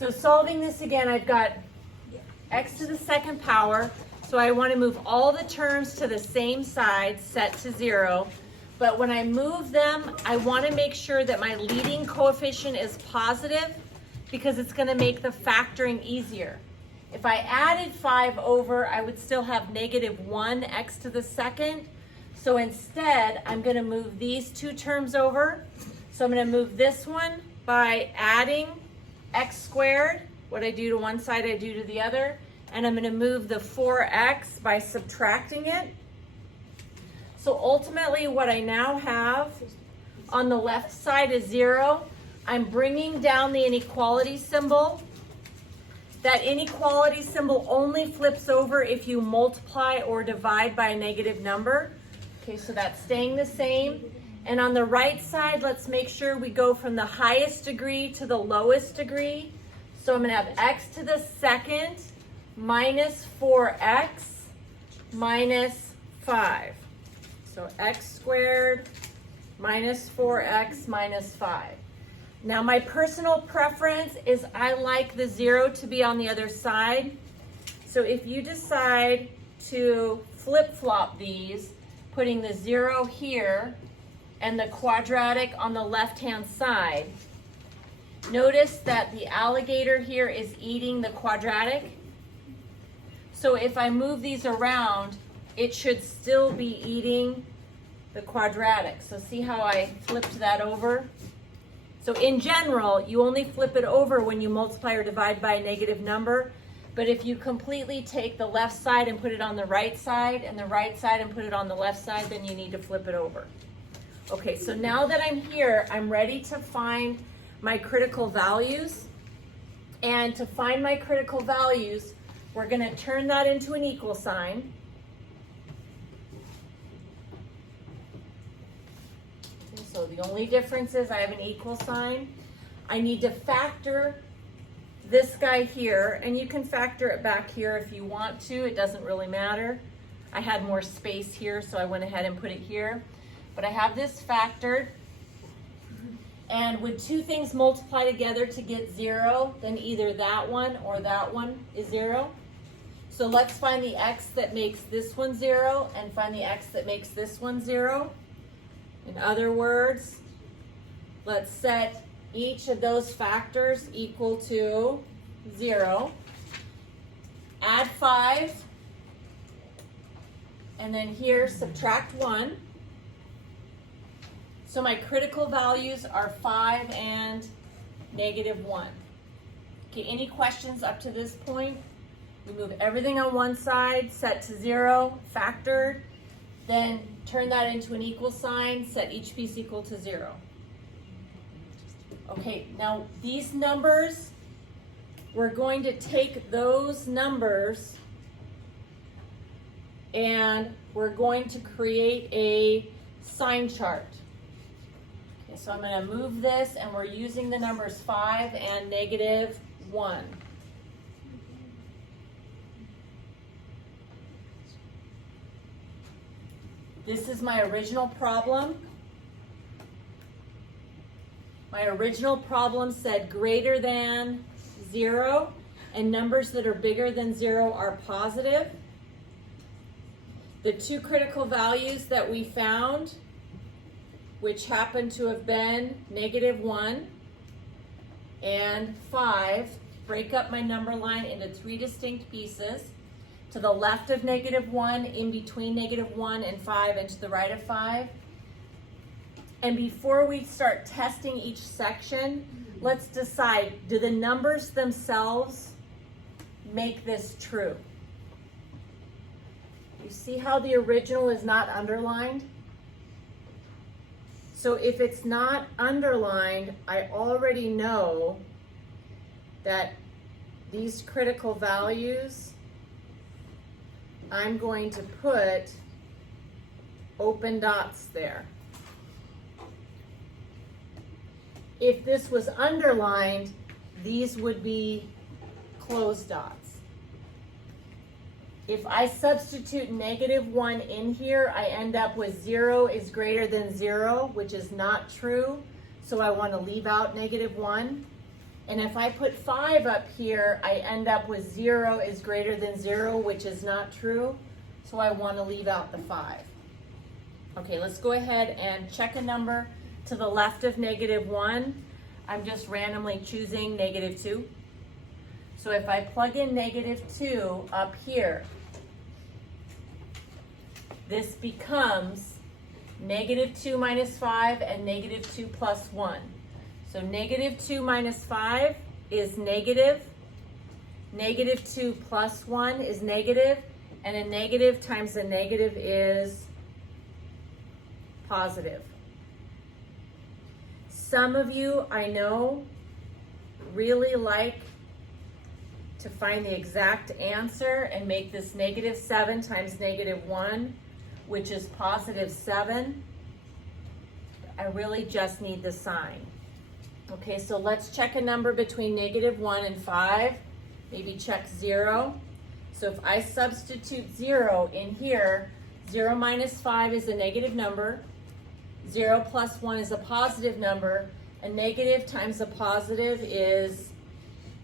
So solving this again, I've got x to the second power. So I want to move all the terms to the same side, set to 0. But when I move them, I want to make sure that my leading coefficient is positive because it's going to make the factoring easier. If I added 5 over, I would still have negative 1 x to the second. So instead, I'm going to move these two terms over. So I'm going to move this one by adding x squared. What I do to one side, I do to the other. And I'm going to move the 4x by subtracting it. So ultimately, what I now have on the left side is 0. I'm bringing down the inequality symbol. That inequality symbol only flips over if you multiply or divide by a negative number. Okay, so that's staying the same. And on the right side, let's make sure we go from the highest degree to the lowest degree. So I'm going to have x to the second minus 4x minus 5. So x squared minus 4x minus 5. Now my personal preference is I like the 0 to be on the other side. So if you decide to flip-flop these, putting the 0 here and the quadratic on the left-hand side, notice that the alligator here is eating the quadratic. So if I move these around, it should still be eating the quadratic. So see how I flipped that over? So in general, you only flip it over when you multiply or divide by a negative number. But if you completely take the left side and put it on the right side and the right side and put it on the left side, then you need to flip it over. Okay, so now that I'm here, I'm ready to find my critical values. And to find my critical values, we're going to turn that into an equal sign. Okay, so the only difference is I have an equal sign. I need to factor this guy here, and you can factor it back here if you want to. It doesn't really matter. I had more space here, so I went ahead and put it here. But I have this factored. And when two things multiply together to get 0, then either that one or that one is 0. So let's find the x that makes this one 0 and find the x that makes this one 0. In other words, let's set each of those factors equal to 0. Add 5. And then here, subtract 1. So my critical values are 5 and negative 1. Okay, any questions up to this point? We move everything on one side, set to 0, factored, then turn that into an equal sign, set each piece equal to 0. Okay, now these numbers, we're going to take those numbers and we're going to create a sign chart. Okay, so I'm going to move this and we're using the numbers 5 and negative 1. This is my original problem. My original problem said greater than 0, and numbers that are bigger than 0 are positive. The two critical values that we found, which happen to have been negative 1 and 5, break up my number line into 3 distinct pieces. To the left of negative 1, in between negative 1 and 5, and to the right of 5. And before we start testing each section, let's decide, do the numbers themselves make this true? You see how the original is not underlined? So if it's not underlined, I already know that these critical values, I'm going to put open dots there. If this was underlined, these would be closed dots. If I substitute negative 1 in here, I end up with 0 is greater than 0, which is not true. So I want to leave out negative 1. And if I put 5 up here, I end up with 0 is greater than 0, which is not true. So I want to leave out the 5. Okay, let's go ahead and check a number to the left of -1. I'm just randomly choosing -2. So if I plug in -2 up here, this becomes -2 minus 5 and -2 plus 1. So -2 minus 5 is negative. -2 plus 1 is negative. And a negative times a negative is positive. Some of you, I know, really like to find the exact answer and make this -7 times -1, which is +7. I really just need the sign. Okay, so let's check a number between -1 and 5. Maybe check 0. So if I substitute 0 in here, 0 minus 5 is a negative number. 0 plus 1 is a positive number. A negative times a positive is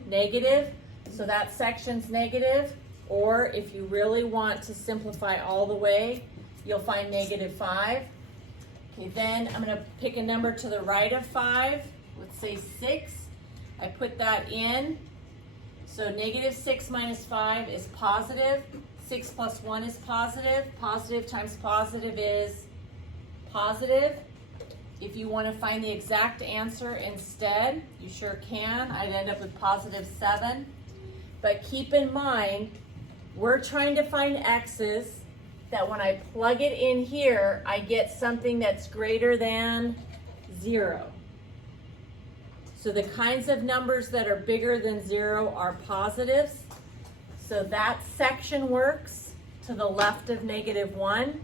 negative. So that section's negative. Or if you really want to simplify all the way, you'll find -5. Okay, then I'm going to pick a number to the right of 5. Let's say 6. I put that in. So -6 minus 5 is positive. 6 plus 1 is positive. Positive times positive is positive. If you want to find the exact answer instead, you sure can. I'd end up with +7. But keep in mind, we're trying to find x's that when I plug it in here, I get something that's greater than 0. So the kinds of numbers that are bigger than 0 are positives. So that section works to the left of -1.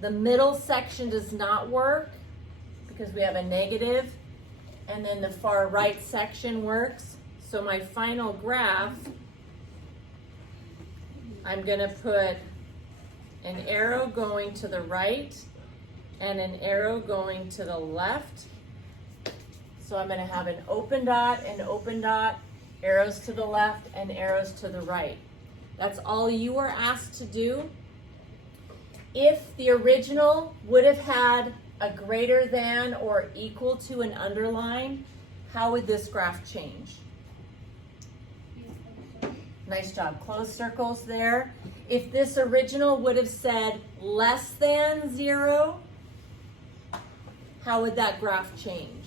The middle section does not work because we have a negative, and then the far right section works. So my final graph, I'm going to put an arrow going to the right and an arrow going to the left. So I'm going to have an open dot, arrows to the left and arrows to the right. That's all you are asked to do. If the original would have had a greater than or equal to an underline, how would this graph change? Nice job. Close circles there. If this original would have said less than 0, how would that graph change?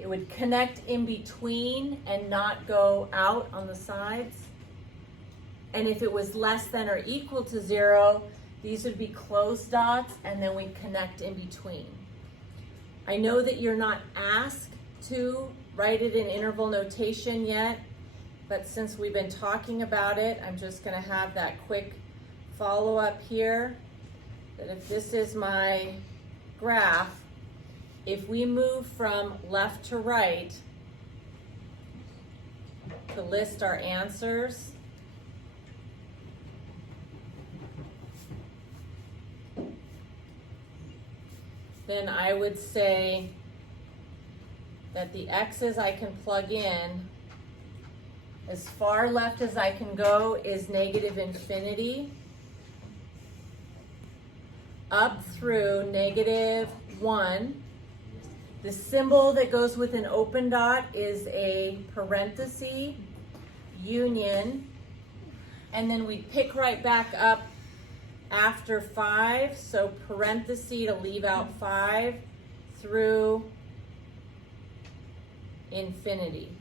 It would connect in between and not go out on the sides. And if it was less than or equal to 0, these would be closed dots and then we'd connect in between. I know that you're not asked to write it in interval notation yet, but since we've been talking about it, I'm just going to have that quick follow-up here, that if this is my graph, if we move from left to right to list our answers, then I would say that the x's I can plug in, as far left as I can go is -infinity, up through -1. The symbol that goes with an open dot is a parenthesis, union, and then we pick right back up after 5, so parenthesis to leave out 5 through infinity.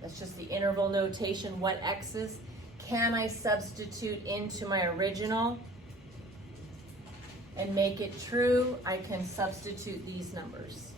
That's just the interval notation. What x's can I substitute into my original and make it true? I can substitute these numbers.